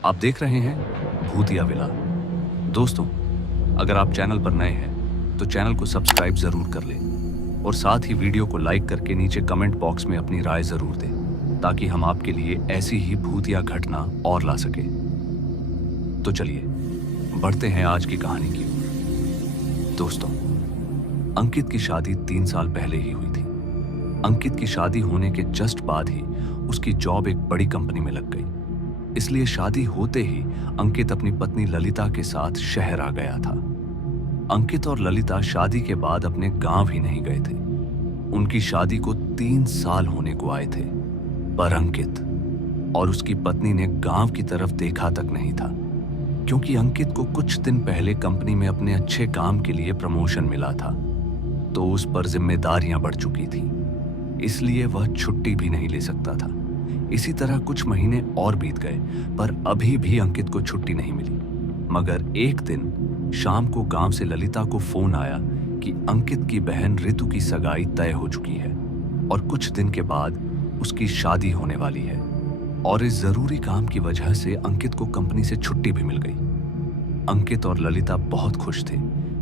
आप देख रहे हैं भूतिया विला। दोस्तों, अगर आप चैनल पर नए हैं तो चैनल को सब्सक्राइब जरूर कर लें और साथ ही वीडियो को लाइक करके नीचे कमेंट बॉक्स में अपनी राय जरूर दें ताकि हम आपके लिए ऐसी ही भूतिया घटना और ला सके। तो चलिए बढ़ते हैं आज की कहानी की ओर। दोस्तों, अंकित की शादी 3 साल पहले ही हुई थी। अंकित की शादी होने के जस्ट बाद ही उसकी जॉब एक बड़ी कंपनी में लग गई, इसलिए शादी होते ही अंकित अपनी पत्नी ललिता के साथ शहर आ गया था। अंकित और ललिता शादी के बाद अपने गांव ही नहीं गए थे। उनकी शादी को 3 साल होने को आए थे, पर अंकित और उसकी पत्नी ने गांव की तरफ देखा तक नहीं था, क्योंकि अंकित को कुछ दिन पहले कंपनी में अपने अच्छे काम के लिए प्रमोशन मिला था, तो उस पर जिम्मेदारियां बढ़ चुकी थी, इसलिए वह छुट्टी भी नहीं ले सकता था। इसी तरह कुछ महीने और बीत गए, पर अभी भी अंकित को छुट्टी नहीं मिली। मगर एक दिन शाम को गांव से ललिता को फोन आया कि अंकित की बहन ऋतु की सगाई तय हो चुकी है और कुछ दिन के बाद उसकी शादी होने वाली है, और इस जरूरी काम की वजह से अंकित को कंपनी से छुट्टी भी मिल गई। अंकित और ललिता बहुत खुश थे,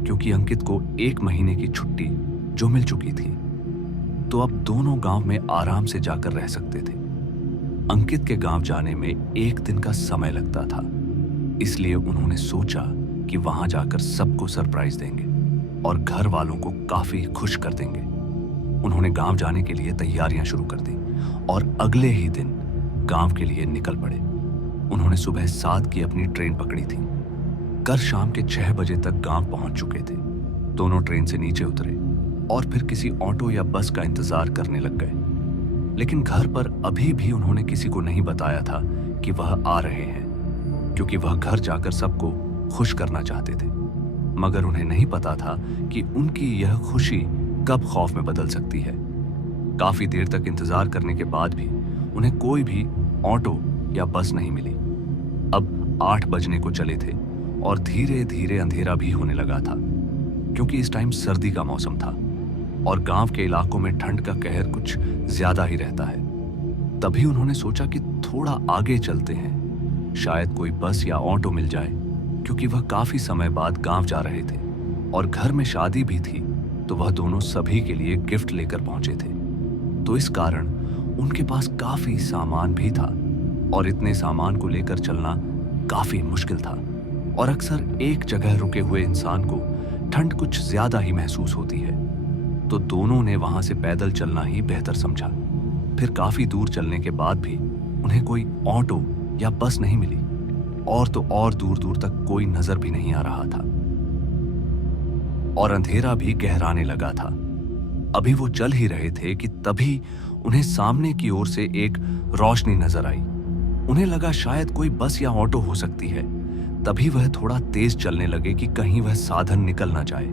क्योंकि अंकित को 1 महीने की छुट्टी जो मिल चुकी थी, तो अब दोनों गांव में आराम से जाकर रह सकते थे। अंकित के गांव जाने में 1 दिन का समय लगता था, इसलिए उन्होंने सोचा कि वहां जाकर सबको सरप्राइज देंगे और घर वालों को काफी खुश कर देंगे। उन्होंने गांव जाने के लिए तैयारियां शुरू कर दी और अगले ही दिन गांव के लिए निकल पड़े। उन्होंने सुबह 7 की अपनी ट्रेन पकड़ी थी। कल शाम के 6 बजे तक गांव पहुंच चुके थे। दोनों ट्रेन से नीचे उतरे और फिर किसी ऑटो या बस का इंतजार करने लग गए, लेकिन घर पर अभी भी उन्होंने किसी को नहीं बताया था कि वह आ रहे हैं, क्योंकि वह घर जाकर सबको खुश करना चाहते थे। मगर उन्हें नहीं पता था कि उनकी यह खुशी कब खौफ में बदल सकती है। काफी देर तक इंतजार करने के बाद भी उन्हें कोई भी ऑटो या बस नहीं मिली। अब 8 बजने को चले थे और धीरे धीरे अंधेरा भी होने लगा था, क्योंकि इस टाइम सर्दी का मौसम था और गांव के इलाकों में ठंड का कहर कुछ ज्यादा ही रहता है। तभी उन्होंने सोचा कि थोड़ा आगे चलते हैं, शायद कोई बस या ऑटो मिल जाए, क्योंकि वह काफी समय बाद गांव जा रहे थे और घर में शादी भी थी, तो वह दोनों सभी के लिए गिफ्ट लेकर पहुंचे थे। तो इस कारण उनके पास काफी सामान भी था और इतने सामान को लेकर चलना काफी मुश्किल था, और अक्सर एक जगह रुके हुए इंसान को ठंड कुछ ज्यादा ही महसूस होती है, तो दोनों ने वहां से पैदल चलना ही बेहतर समझा। फिर काफी दूर चलने के बाद भी उन्हें कोई ऑटो या बस नहीं मिली, और तो और दूर दूर तक कोई नजर भी नहीं आ रहा था, और अंधेरा भी गहराने लगा था। अभी वो चल ही रहे थे कि तभी उन्हें सामने की ओर से एक रोशनी नजर आई। उन्हें लगा शायद कोई बस या ऑटो हो सकती है। तभी वह थोड़ा तेज चलने लगे कि कहीं वह साधन निकल ना जाए।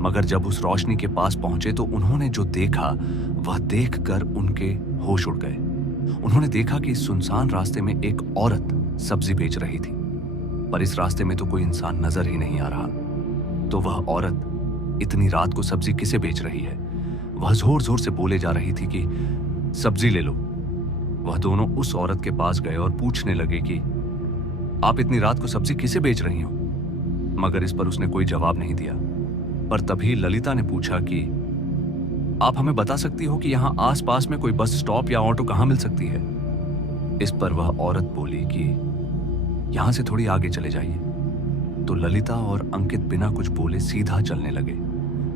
मगर जब उस रोशनी के पास पहुंचे तो उन्होंने जो देखा वह देखकर उनके होश उड़ गए। उन्होंने देखा कि इस सुनसान रास्ते में एक औरत सब्जी बेच रही थी, पर इस रास्ते में तो कोई इंसान नजर ही नहीं आ रहा। तो वह औरत इतनी रात को सब्जी किसे बेच रही है? वह जोर जोर से बोले जा रही थी कि सब्जी ले लो। वह दोनों उस औरत के पास गए और पूछने लगे कि आप इतनी रात को सब्जी किसे बेच रही हो? मगर इस पर उसने कोई जवाब नहीं दिया। पर तभी ललिता ने पूछा कि आप हमें बता सकती हो कि यहाँ आसपास में कोई बस स्टॉप या ऑटो कहाँ मिल सकती है? इस पर वह औरत बोली कि यहां से थोड़ी आगे चले जाइए। तो ललिता और अंकित बिना कुछ बोले सीधा चलने लगे।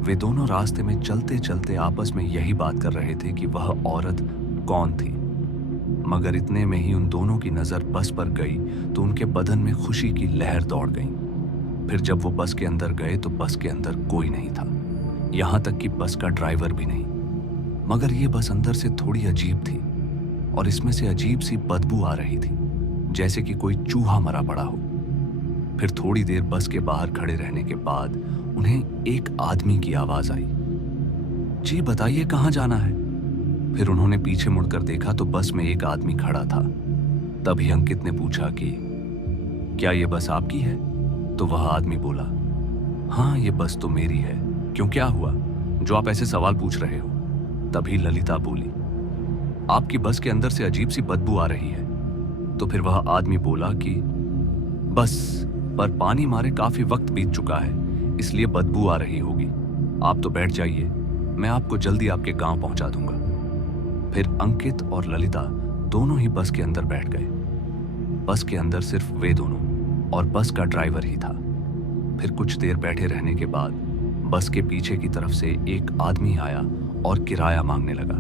वे दोनों रास्ते में चलते चलते आपस में यही बात कर रहे थे कि वह औरत कौन थी। मगर इतने में ही उन दोनों की नजर बस पर गई तो उनके बदन में खुशी की लहर दौड़ गई। फिर जब वो बस के अंदर गए तो बस के अंदर कोई नहीं था, यहां तक कि बस का ड्राइवर भी नहीं। मगर ये बस अंदर से थोड़ी अजीब थी और इसमें से अजीब सी बदबू आ रही थी, जैसे कि कोई चूहा मरा पड़ा हो। फिर थोड़ी देर बस के बाहर खड़े रहने के बाद उन्हें एक आदमी की आवाज आई, जी बताइए कहां जाना है? फिर उन्होंने पीछे मुड़कर देखा तो बस में एक आदमी खड़ा था। तभी अंकित ने पूछा कि क्या ये बस आपकी है? तो वह आदमी बोला, हाँ ये बस तो मेरी है। क्यों, क्या हुआ जो आप ऐसे सवाल पूछ रहे हो? तभी ललिता बोली, आपकी बस के अंदर से अजीब सी बदबू आ रही है। तो फिर वह आदमी बोला कि बस पर पानी मारे काफी वक्त बीत चुका है, इसलिए बदबू आ रही होगी। आप तो बैठ जाइए, मैं आपको जल्दी आपके गांव पहुंचा दूंगा। फिर अंकित और ललिता दोनों ही बस के अंदर बैठ गए। बस के अंदर सिर्फ वे दोनों और बस का ड्राइवर ही था। फिर कुछ देर बैठे रहने के बाद बस के पीछे की तरफ से एक आदमी आया और किराया मांगने लगा।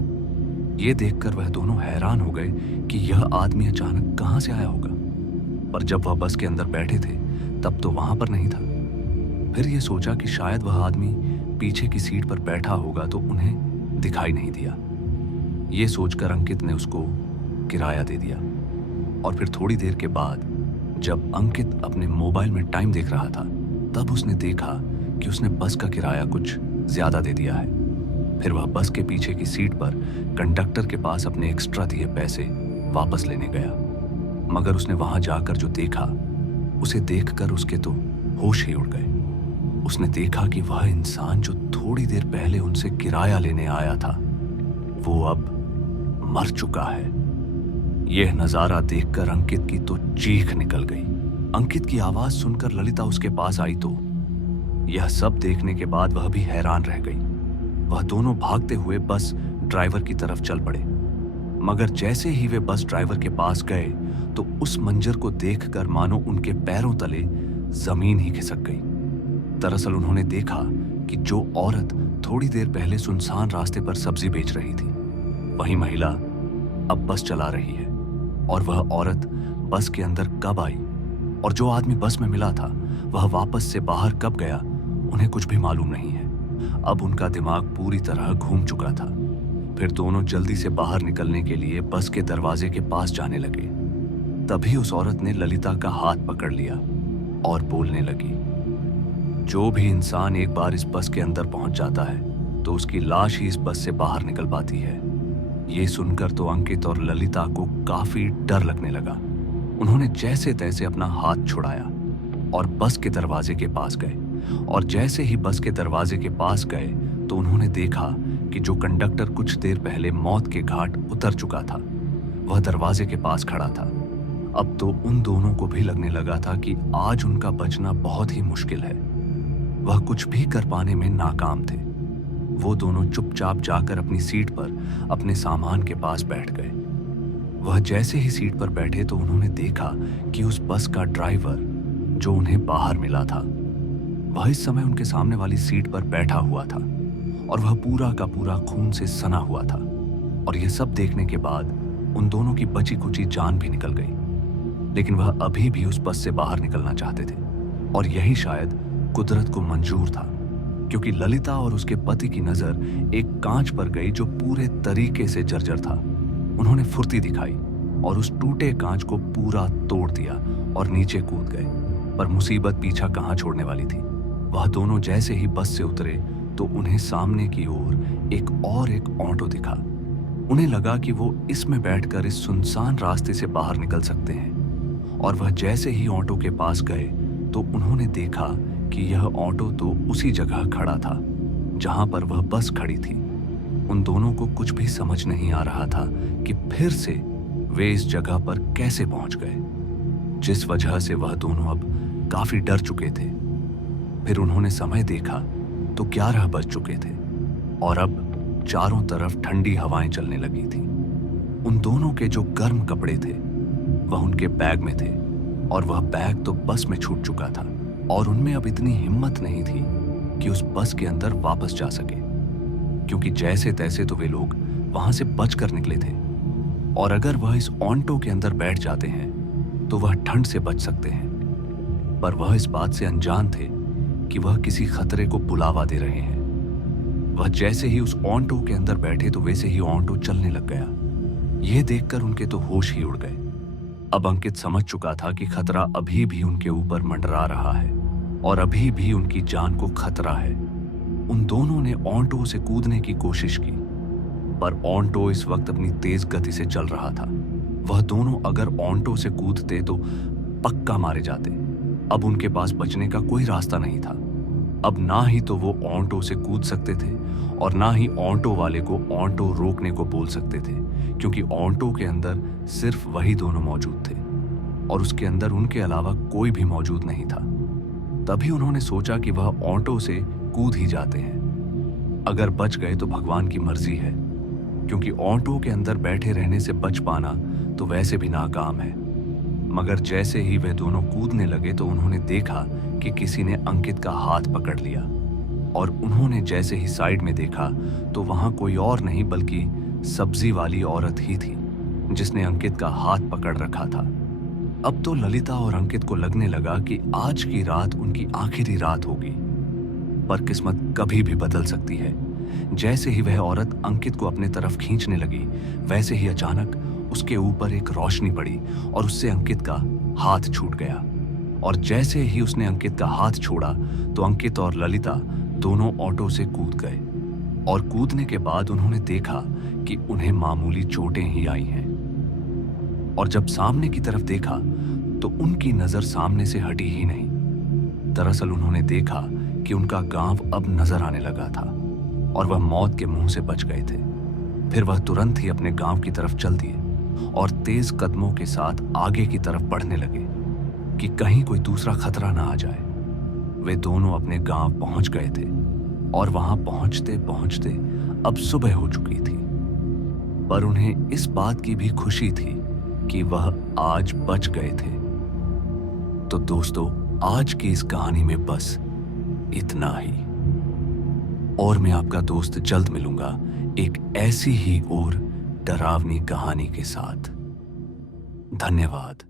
ये देखकर वह दोनों हैरान हो गए कि यह आदमी अचानक कहां से आया होगा। पर जब वह बस के अंदर बैठे थे तब तो वहां पर नहीं था। फिर ये सोचा कि शायद वह आदमी पीछे की सीट पर बैठा होगा तो उन्हें दिखाई नहीं दिया। ये सोचकर अंकित ने उसको किराया दे दिया। और फिर थोड़ी देर के बाद जब अंकित अपने मोबाइल में टाइम देख रहा था तब उसने देखा कि उसने बस का किराया कुछ ज्यादा दे दिया है। फिर वह बस के पीछे की सीट पर कंडक्टर के पास अपने एक्स्ट्रा दिए पैसे वापस लेने गया। मगर उसने वहां जाकर जो देखा उसे देखकर उसके तो होश ही उड़ गए। उसने देखा कि वह इंसान जो थोड़ी देर पहले उनसे किराया लेने आया था वो अब मर चुका है। यह नजारा देखकर अंकित की तो चीख निकल गई। अंकित की आवाज सुनकर ललिता उसके पास आई तो यह सब देखने के बाद वह भी हैरान रह गई। वह दोनों भागते हुए बस ड्राइवर की तरफ चल पड़े। मगर जैसे ही वे बस ड्राइवर के पास गए तो उस मंजर को देखकर मानो उनके पैरों तले जमीन ही खिसक गई। दरअसल उन्होंने देखा कि जो औरत थोड़ी देर पहले सुनसान रास्ते पर सब्जी बेच रही थी वही महिला अब बस चला रही है। और वह औरत बस के अंदर कब आई और जो आदमी बस में मिला था वह वापस से बाहर कब गया उन्हें कुछ भी मालूम नहीं है। अब उनका दिमाग पूरी तरह घूम चुका था। फिर दोनों जल्दी से बाहर निकलने के लिए बस के दरवाजे के पास जाने लगे। तभी उस औरत ने ललिता का हाथ पकड़ लिया और बोलने लगी, जो भी इंसान एक बार इस बस के अंदर पहुंच जाता है तो उसकी लाश ही इस बस से बाहर निकल पाती है। ये सुनकर तो अंकित और ललिता को काफी डर लगने लगा। उन्होंने जैसे तैसे अपना हाथ छुड़ाया और बस के दरवाजे के पास गए। और जैसे ही बस के दरवाजे के पास गए तो उन्होंने देखा कि जो कंडक्टर कुछ देर पहले मौत के घाट उतर चुका था वह दरवाजे के पास खड़ा था। अब तो उन दोनों को भी लगने लगा था कि आज उनका बचना बहुत ही मुश्किल है। वह कुछ भी कर पाने में नाकाम थे। वो दोनों चुपचाप जाकर अपनी सीट पर अपने सामान के पास बैठ गए। वह जैसे ही सीट पर बैठे तो उन्होंने देखा कि उस बस का ड्राइवर जो उन्हें बाहर मिला था वह इस समय उनके सामने वाली सीट पर बैठा हुआ था और वह पूरा का पूरा खून से सना हुआ था। और यह सब देखने के बाद उन दोनों की बची कुची जान भी निकल गई। लेकिन वह अभी भी उस बस से बाहर निकलना चाहते थे और यही शायद कुदरत को मंजूर था, क्योंकि ललिता और उसके पति की नजर एक कांच पर गई जो पूरे तरीके से जर्जर था। उन्होंने फुर्ती दिखाई और उस टूटे कांच को पूरा तोड़ दिया और नीचे कूद गए। पर मुसीबत पीछा कहां छोड़ने वाली थी। वह दोनों जैसे ही बस से उतरे तो उन्हें सामने की ओर एक ऑटो दिखा। उन्हें लगा कि वो इसमें बैठकर इस सुनसान रास्ते से बाहर निकल सकते हैं। और वह जैसे ही ऑटो के पास गए तो उन्होंने देखा कि यह ऑटो तो उसी जगह खड़ा था जहां पर वह बस खड़ी थी। उन दोनों को कुछ भी समझ नहीं आ रहा था कि फिर से वे इस जगह पर कैसे पहुंच गए, जिस वजह से वह दोनों अब काफी डर चुके थे। फिर उन्होंने समय देखा तो 11 बज चुके थे और अब चारों तरफ ठंडी हवाएं चलने लगी थी। उन दोनों के जो गर्म कपड़े थे वह उनके बैग में थे और वह बैग तो बस में छूट चुका था और उनमें अब इतनी हिम्मत नहीं थी कि उस बस के अंदर वापस जा सके, क्योंकि जैसे तैसे तो वे लोग वहां से बचकर निकले थे। और अगर वह इस ऑटो के अंदर बैठ जाते हैं तो वह ठंड से बच सकते हैं। पर वह इस बात से अनजान थे कि वह किसी खतरे को बुलावा दे रहे हैं। वह जैसे ही उस ऑटो के अंदर बैठे तो वैसे ही ऑटो चलने लग गया। यह देखकर उनके तो होश ही उड़ गए। अब अंकित समझ चुका था कि खतरा अभी भी उनके ऊपर मंडरा रहा है और अभी भी उनकी जान को खतरा है। उन दोनों ने ऑटो से कूदने की कोशिश की, पर ऑटो इस वक्त अपनी तेज गति से चल रहा था। वह दोनों अगर ऑटो से कूदते तो पक्का मारे जाते। अब उनके पास बचने का कोई रास्ता नहीं था। अब ना ही तो वो ऑटो से कूद सकते थे और ना ही ऑटो वाले को ऑटो रोकने को बोल सकते थे, क्योंकि ऑटो के अंदर सिर्फ वही दोनों मौजूद थे। और उसके अंदर उनके अलावा कोई भी मौजूद नहीं था। तभी उन्होंने सोचा कि वह ऑटो से कूद ही जाते हैं। अगर बच गए तो भगवान की मर्जी है, क्योंकि ऑटो के अंदर बैठे रहने से बच पाना तो वैसे भी नाकाम है। मगर जैसे ही वे दोनों कूदने लगे तो उन्होंने देखा कि किसी ने अंकित का हाथ पकड़ लिया, और उन्होंने जैसे ही साइड में देखा तो वहां कोई और नहीं बल्कि सब्जी वाली औरत ही थी, जिसने अंकित का हाथ पकड़ रखा था। अब तो ललिता और अंकित को लगने लगा कि आज की रात उनकी आखिरी रात होगी, पर किस्मत कभी भी बदल सकती है। जैसे ही वह औरत अंकित को अपने तरफ खींचने लगी, वैसे ही अचानक उसके ऊपर एक रोशनी पड़ी और उससे अंकित का हाथ छूट गया। और जैसे ही उसने अंकित का हाथ छोड़ा तो अंकित और ललिता दोनों ऑटो से कूद गए, और कूदने के बाद उन्होंने देखा कि उन्हें मामूली चोटें ही आई हैं। और जब सामने की तरफ देखा तो उनकी नजर सामने से हटी ही नहीं। दरअसल उन्होंने देखा कि उनका गांव अब नजर आने लगा था और वह मौत के मुंह से बच गए थे। फिर वह तुरंत ही अपने गांव की तरफ चल दिए और तेज कदमों के साथ आगे की तरफ बढ़ने लगे कि कहीं कोई दूसरा खतरा ना आ जाए। वे दोनों अपने गांव पहुंच गए थे और वहां पहुंचते पहुंचते अब सुबह हो चुकी थी। पर उन्हें इस बात की भी खुशी थी कि वह आज बच गए थे। तो दोस्तों, आज की इस कहानी में बस इतना ही, और मैं आपका दोस्त जल्द मिलूंगा एक ऐसी ही और डरावनी कहानी के साथ। धन्यवाद।